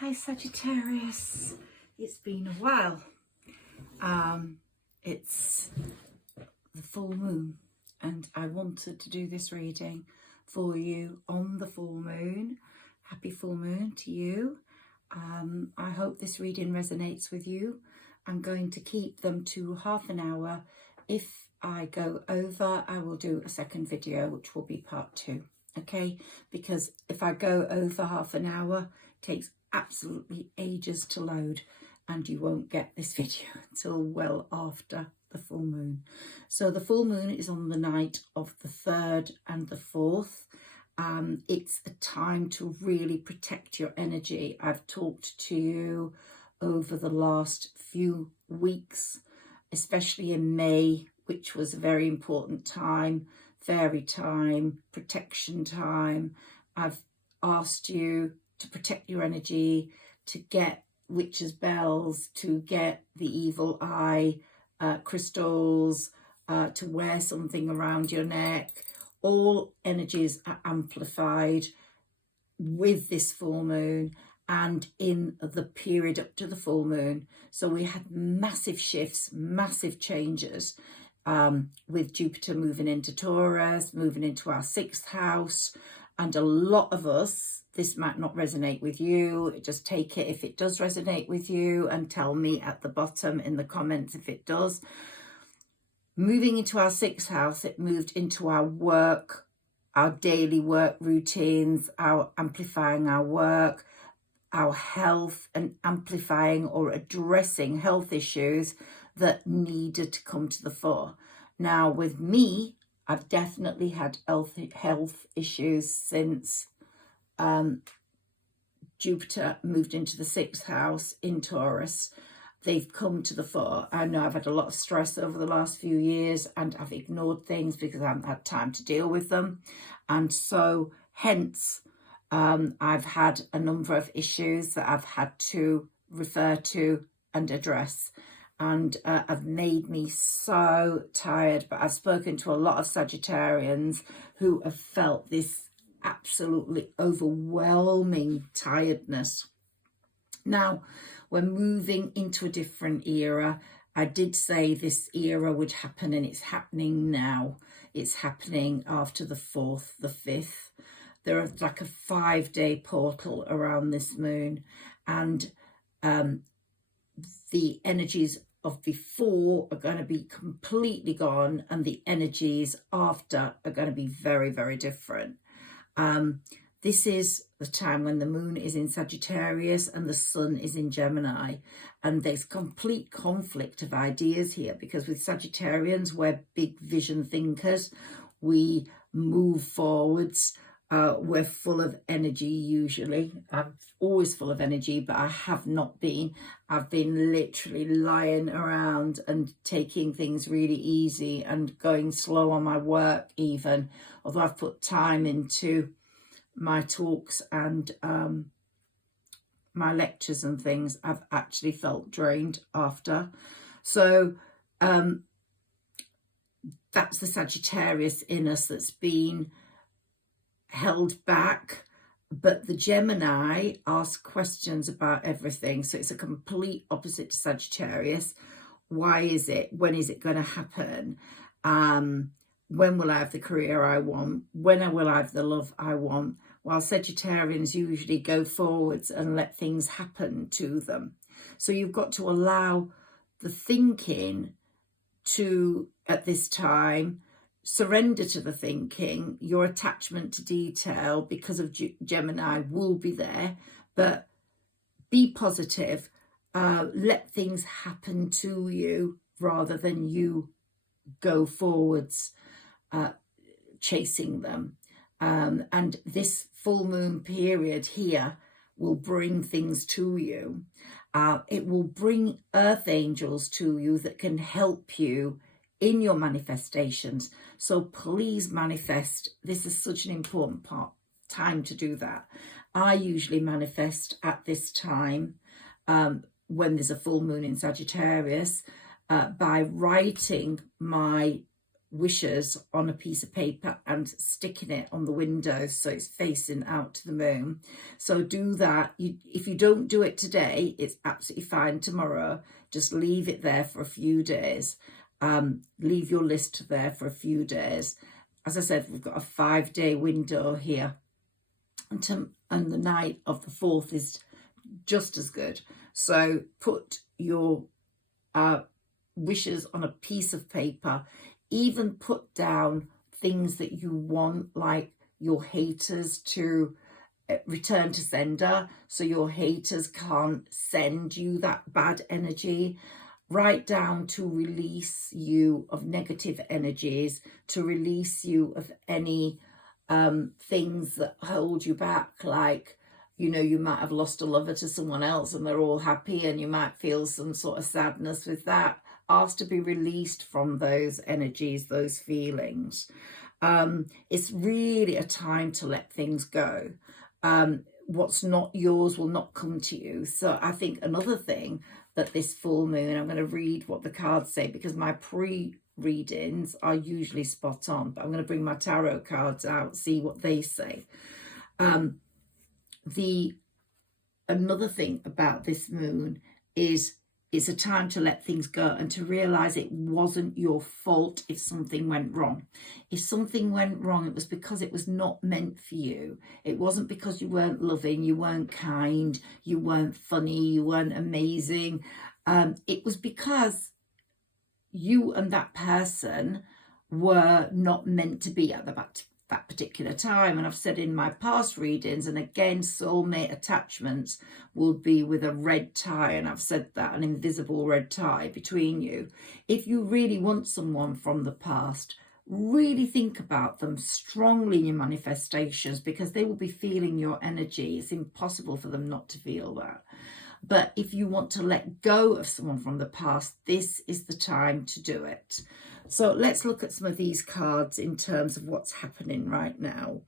Hi Sagittarius, it's been a while. It's the full moon and I wanted to do this reading for you on the full moon. Happy full moon to you. I hope this reading resonates with you. I'm going to keep them to half an hour. If I go over, I will do a second video, which will be part 2. Okay, because if I go over half an hour, it takes absolutely ages to load and you won't get this video until well after the full moon. So the full moon is on the night of the 3rd and the 4th. It's a time to really protect your energy. I've talked to you over the last few weeks, especially in May, which was a very important time, fairy time, protection time. I've asked you to protect your energy, to get witches' bells, to get the evil eye crystals, to wear something around your neck. All energies are amplified with this full moon and in the period up to the full moon. So we had massive shifts, massive changes with Jupiter moving into Taurus, moving into our 6th house. And a lot of us, this might not resonate with you. Just take it if it does resonate with you and tell me at the bottom in the comments if it does. Moving into our 6th house, it moved into our work, our daily work routines, our amplifying our work, our health, and amplifying or addressing health issues that needed to come to the fore. Now with me, I've definitely had health issues since Jupiter moved into the 6th house in Taurus. They've come to the fore. I know I've had a lot of stress over the last few years and I've ignored things because I haven't had time to deal with them. And so hence, I've had a number of issues that I've had to refer to and address. And have made me so tired. But I've spoken to a lot of Sagittarians who have felt this absolutely overwhelming tiredness. Now, we're moving into a different era. I did say this era would happen and it's happening now. It's happening after the 4th, the 5th. There is like a 5-day portal around this moon. And the energies of before are going to be completely gone and the energies after are going to be very, very different. This is the time when the moon is in Sagittarius and the sun is in Gemini, and there's complete conflict of ideas here because with Sagittarians, we're big vision thinkers. We move forwards. We're full of energy usually. I'm always full of energy, but I have not been. I've been literally lying around and taking things really easy and going slow on my work even. Although I've put time into my talks and my lectures and things, I've actually felt drained after. So that's the Sagittarius in us that's been held back, but the Gemini asks questions about everything. So it's a complete opposite to Sagittarius. Why is it? When is it going to happen? When will I have the career I want? When will I have the love I want? While Sagittarians usually go forwards and let things happen to them. So you've got to allow the thinking to, at this time, surrender to the thinking. Your attachment to detail because of Gemini will be there, but be positive. Let things happen to you rather than you go forwards chasing them. And this full moon period here will bring things to you. It will bring earth angels to you that can help you in your manifestations. So please manifest. This is such an important time to do that. I usually manifest at this time when there's a full moon in Sagittarius by writing my wishes on a piece of paper and sticking it on the window so it's facing out to the moon. So do that. If you don't do it today, it's absolutely fine tomorrow. Just leave it there for a few days. Leave your list there for a few days. As I said, we've got a 5-day window here, and the night of the 4th is just as good. So put your wishes on a piece of paper. Even put down things that you want, like your haters to return to sender, so your haters can't send you that bad energy. Write down to release you of negative energies, to release you of any things that hold you back, like, you know, you might have lost a lover to someone else and they're all happy and you might feel some sort of sadness with that. Ask to be released from those energies, those feelings. It's really a time to let things go. What's not yours will not come to you. So I think another thing that this full moon, I'm going to read what the cards say, because my pre-readings are usually spot on, but I'm going to bring my tarot cards out, see what they say. Another thing about this moon is it's a time to let things go and to realize it wasn't your fault if something went wrong. If something went wrong, it was because it was not meant for you. It wasn't because you weren't loving, you weren't kind, you weren't funny, you weren't amazing. It was because you and that person were not meant to be at that particular time. And I've said in my past readings, and again, soulmate attachments will be with a red tie, and I've said that, an invisible red tie between you. If you really want someone from the past, really think about them strongly in your manifestations, because they will be feeling your energy. It's impossible for them not to feel that. But if you want to let go of someone from the past, this is the time to do it. So let's look at some of these cards in terms of what's happening right now.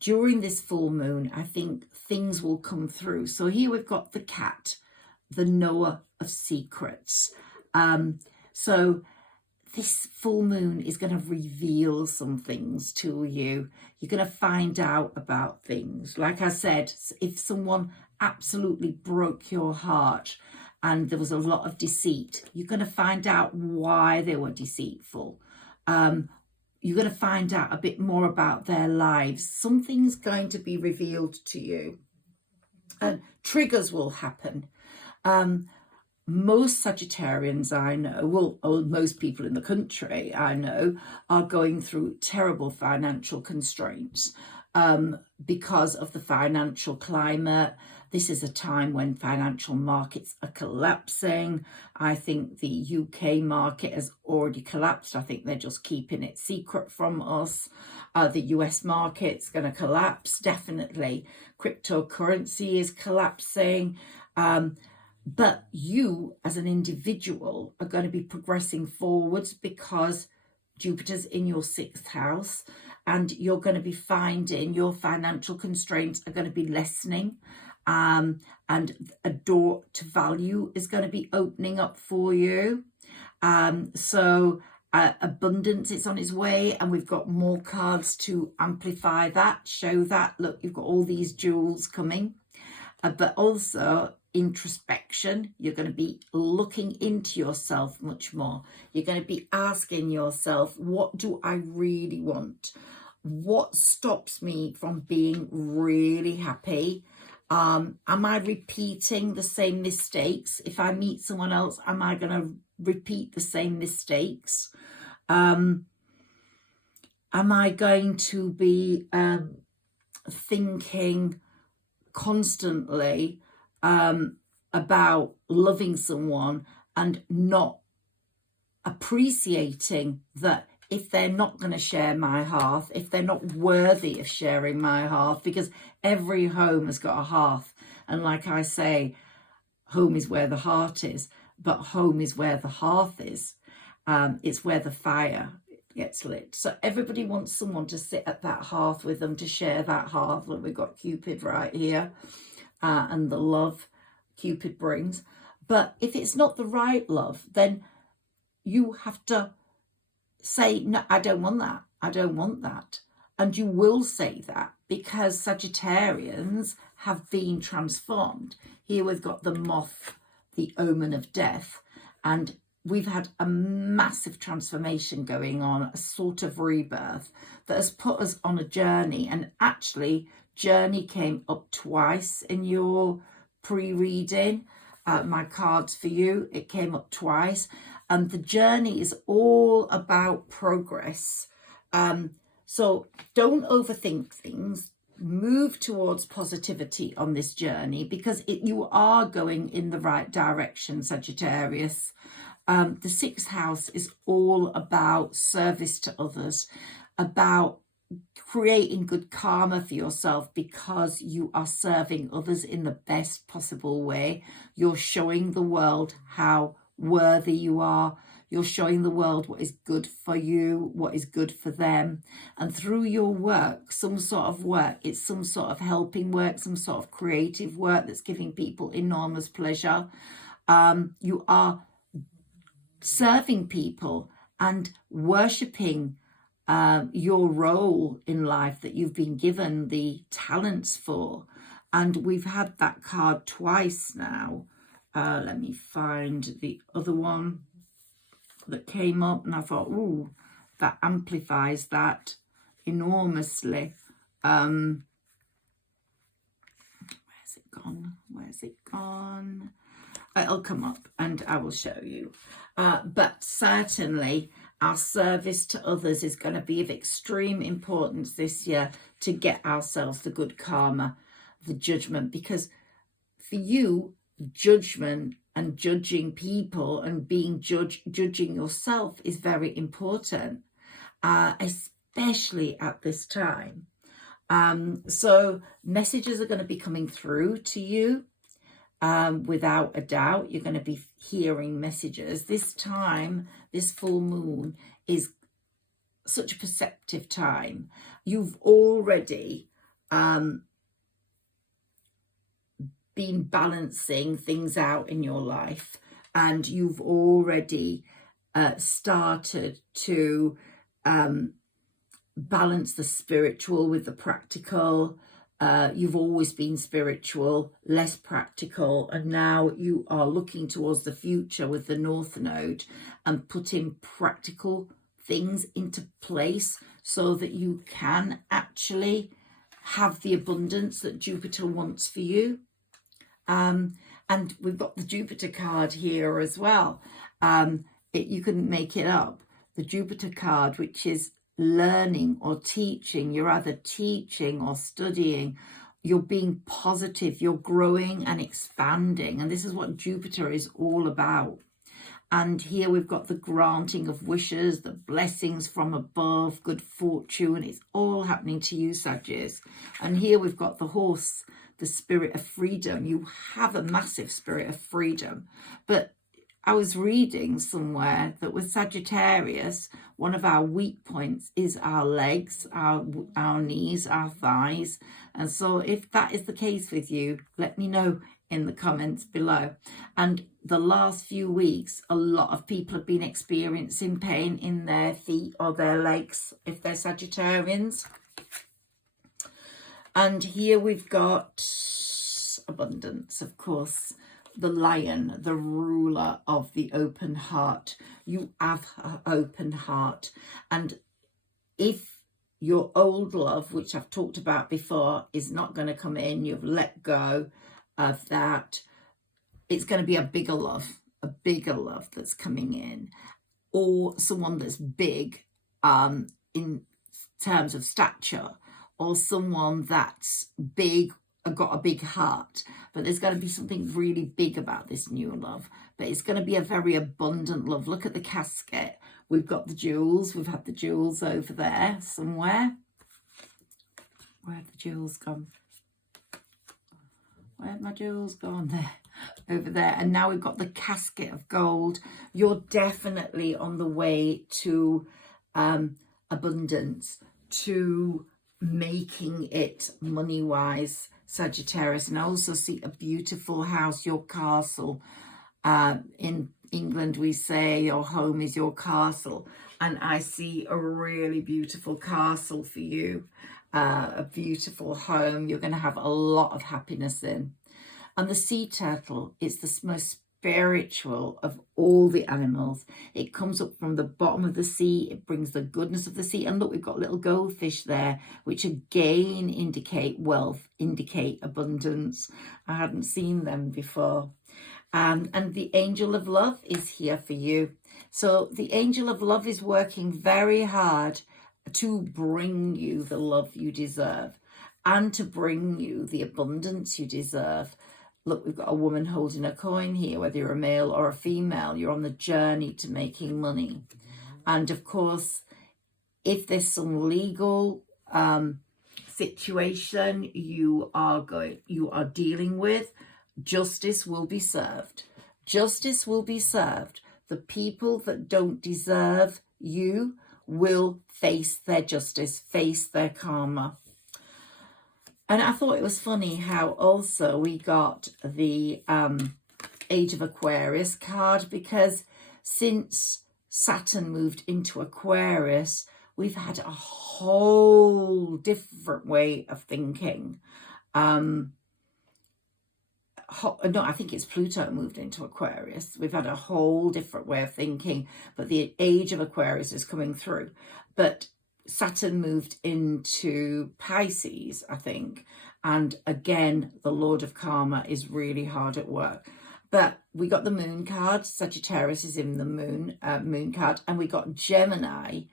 During this full moon, I think things will come through. So here we've got the cat, the knower of secrets. So this full moon is going to reveal some things to you. You're going to find out about things. Like I said, if someone absolutely broke your heart and there was a lot of deceit, you're going to find out why they were deceitful. You're going to find out a bit more about their lives. Something's going to be revealed to you. Triggers will happen. Most Sagittarians I know, most people in the country I know, are going through terrible financial constraints because of the financial climate. This is a time when financial markets are collapsing. I think the UK market has already collapsed. I think they're just keeping it secret from us. The US market's going to collapse, definitely. Cryptocurrency is collapsing. But you, as an individual, are going to be progressing forwards because Jupiter's in your 6th house, and you're going to be finding your financial constraints are going to be lessening. And a door to value is going to be opening up for you. So abundance is on its way, and we've got more cards to amplify that, show that. Look, you've got all these jewels coming, but also introspection. You're going to be looking into yourself much more. You're going to be asking yourself, what do I really want? What stops me from being really happy? Am I repeating the same mistakes? If I meet someone else, am I going to repeat the same mistakes? Am I going to be thinking constantly about loving someone and not appreciating that if they're not going to share my hearth, if they're not worthy of sharing my hearth, because every home has got a hearth. And like I say, home is where the heart is, but home is where the hearth is. It's where the fire gets lit. So everybody wants someone to sit at that hearth with them, to share that hearth. Look, we've got Cupid right here, and the love Cupid brings. But if it's not the right love, then you have to say, no, I don't want that. I don't want that. And you will say that because Sagittarians have been transformed. Here we've got the moth, the omen of death, and we've had a massive transformation going on, a sort of rebirth that has put us on a journey. And actually, journey came up twice in your pre-reading. My cards for you, it came up twice. And the journey is all about progress. So don't overthink things. Move towards positivity on this journey, because you are going in the right direction, Sagittarius. The sixth house is all about service to others, about creating good karma for yourself, because you are serving others in the best possible way. You're showing the world how worthy you are. You're showing the world what is good for you, what is good for them. And through your work, some sort of work, it's some sort of helping work, some sort of creative work that's giving people enormous pleasure. You are serving people and worshipping your role in life that you've been given the talents for. And we've had that card twice now. Let me find the other one that came up, and I thought, ooh, that amplifies that enormously. Where's it gone? Where's it gone? It'll come up and I will show you. But certainly our service to others is going to be of extreme importance this year to get ourselves the good karma, the judgment, because for you, judgment and judging people and being judging yourself is very important, especially at this time. So messages are going to be coming through to you. Without a doubt, you're going to be hearing messages. This time, this full moon is such a perceptive time. You've already been balancing things out in your life, and you've already started to balance the spiritual with the practical. You've always been spiritual, less practical, and now you are looking towards the future with the North Node and putting practical things into place so that you can actually have the abundance that Jupiter wants for you. And we've got the Jupiter card here as well. You couldn't make it up. The Jupiter card, which is learning or teaching. You're either teaching or studying. You're being positive. You're growing and expanding. And this is what Jupiter is all about. And here we've got the granting of wishes, the blessings from above, good fortune. It's all happening to you, Sagittarius. And here we've got the horse, the spirit of freedom. You have a massive spirit of freedom. But I was reading somewhere that with Sagittarius, one of our weak points is our legs, our knees, our thighs. And so if that is the case with you, let me know in the comments below. And the last few weeks, a lot of people have been experiencing pain in their feet or their legs if they're Sagittarians. And here we've got abundance, of course. The lion, the ruler of the open heart. You have an open heart. And if your old love, which I've talked about before, is not going to come in, you've let go of that, it's going to be a bigger love that's coming in. Or someone that's big in terms of stature, or someone that's big, got a big heart. But there's going to be something really big about this new love. But it's going to be a very abundant love. Look at the casket. We've got the jewels. We've had the jewels over there somewhere. Where have the jewels gone? Where have my jewels gone? There. Over there. And now we've got the casket of gold. You're definitely on the way to abundance, to making it money-wise, Sagittarius. And I also see a beautiful house, your castle. In England, we say your home is your castle. And I see a really beautiful castle for you, a beautiful home you're going to have a lot of happiness in. And the sea turtle is the most spiritual of all the animals. It comes up from the bottom of the sea. It brings the goodness of the sea. And look, we've got little goldfish there, which again indicate wealth, indicate abundance. I hadn't seen them before. And the angel of love is here for you. So the angel of love is working very hard to bring you the love you deserve and to bring you the abundance you deserve. Look, we've got a woman holding a coin here, whether you're a male or a female, you're on the journey to making money. And of course, if there's some legal situation you are dealing with, justice will be served. Justice will be served. The people that don't deserve you will face their justice, face their karma. And I thought it was funny how also we got the Age of Aquarius card, because since Saturn moved into Aquarius, we've had a whole different way of thinking. No, I think it's Pluto moved into Aquarius. We've had a whole different way of thinking, but the Age of Aquarius is coming through. But Saturn moved into Pisces, I think. And again, the Lord of Karma is really hard at work. But we got the moon card. Sagittarius is in the moon card. And we got Gemini,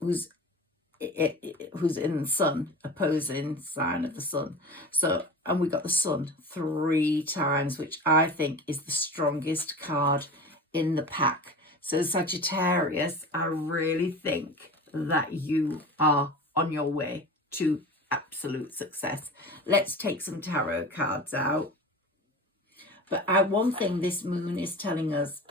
who's in the sun, opposing sign of the sun. So, and we got the sun 3 times, which I think is the strongest card in the pack. So Sagittarius, I really think that you are on your way to absolute success. Let's take some tarot cards out. But one thing this moon is telling us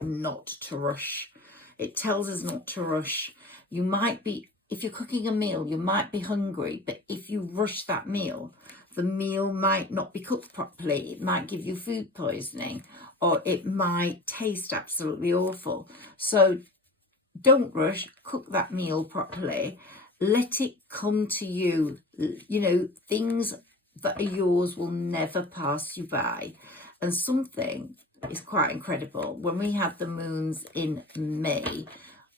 not to rush. It tells us not to rush. You might be, if you're cooking a meal, you might be hungry, but if you rush that meal, the meal might not be cooked properly. It might give you food poisoning, or it might taste absolutely awful. So don't rush, cook that meal properly. Let it come to you. You know, things that are yours will never pass you by. And something is quite incredible. When we had the moons in May,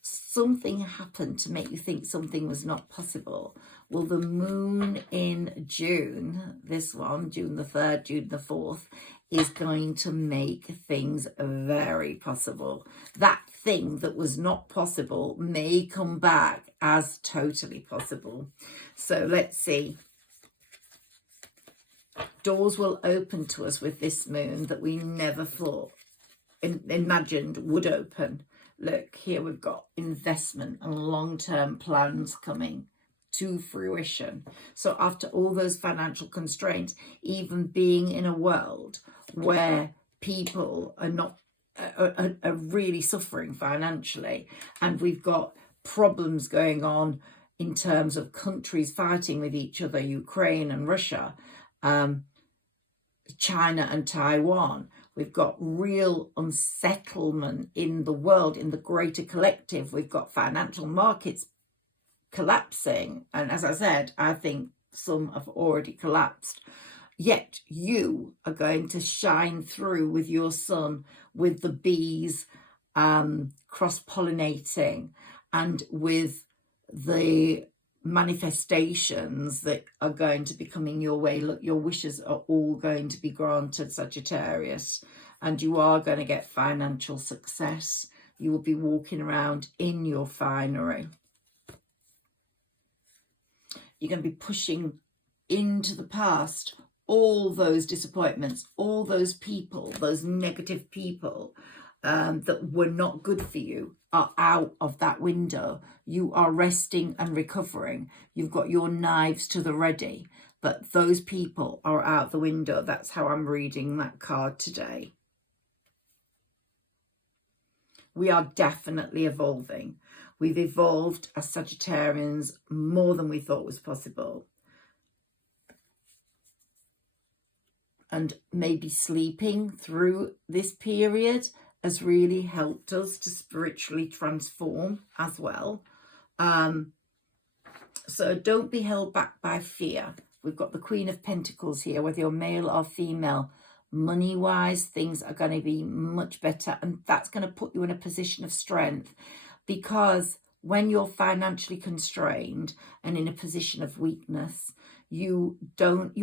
something happened to make you think something was not possible. Well, the moon in June, this one, June the 3rd, June the 4th, is going to make things very possible. That thing that was not possible may come back as totally possible. So let's see. Doors will open to us with this moon that we never thought, imagined would open. Look, here we've got investment and long-term plans coming to fruition. So after all those financial constraints, even being in a world where people are not are really suffering financially, and we've got problems going on in terms of countries fighting with each other, Ukraine and Russia, China and Taiwan. We've got real unsettlement in the world, in the greater collective. We've got financial markets collapsing. And as I said, I think some have already collapsed. Yet you are going to shine through with your sun, with the bees cross-pollinating, and with the manifestations that are going to be coming your way. Look, your wishes are all going to be granted, Sagittarius, and you are going to get financial success. You will be walking around in your finery. You're going to be pushing into the past all those disappointments, all those people, those negative people that were not good for you are out of that window. You are resting and recovering. You've got your knives to the ready, but those people are out the window. That's how I'm reading that card today. We are definitely evolving. We've evolved as Sagittarians more than we thought was possible. and maybe sleeping through this period has really helped us to spiritually transform as well. So don't be held back by fear. We've got the Queen of Pentacles here, whether you're male or female. Money-wise, things are going to be much better, and that's going to put you in a position of strength, because when you're financially constrained and in a position of weakness, you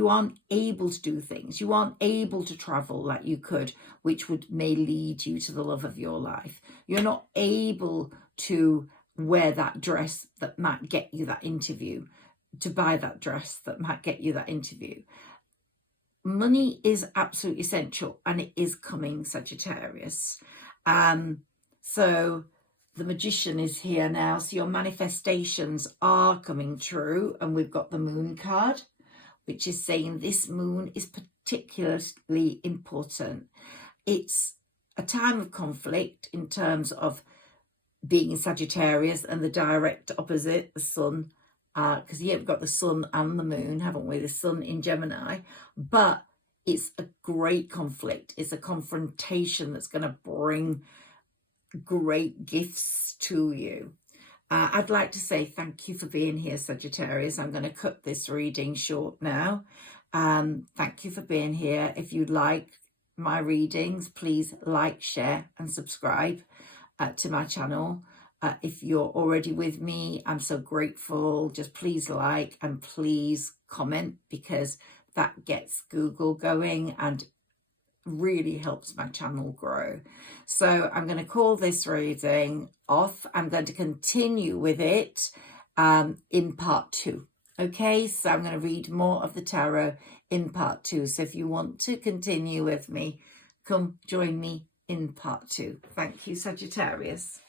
aren't able to do things. You aren't able to travel like you could, which may lead you to the love of your life. You're not able to wear that dress that might get you that interview, to buy that dress that might get you that interview. Money is absolutely essential, and it is coming, Sagittarius. So the Magician is here now, so your manifestations are coming true, and we've got the Moon card, which is saying this moon is particularly important. It's a time of conflict in terms of being in Sagittarius and the direct opposite, the Sun, because here we've got the Sun and the Moon, haven't we? The Sun in Gemini, but it's a great conflict. It's a confrontation that's going to bring great gifts to you. I'd like to say thank you for being here, Sagittarius. I'm going to cut this reading short now. Thank you for being here. If you like my readings, please like, share and subscribe to my channel. If you're already with me, I'm so grateful. Just please like and please comment, because that gets Google going and really helps my channel grow. So I'm going to call this reading off. I'm going to continue with it in part 2. Okay, so I'm going to read more of the tarot in part 2. So if you want to continue with me, come join me in part 2. Thank you, Sagittarius.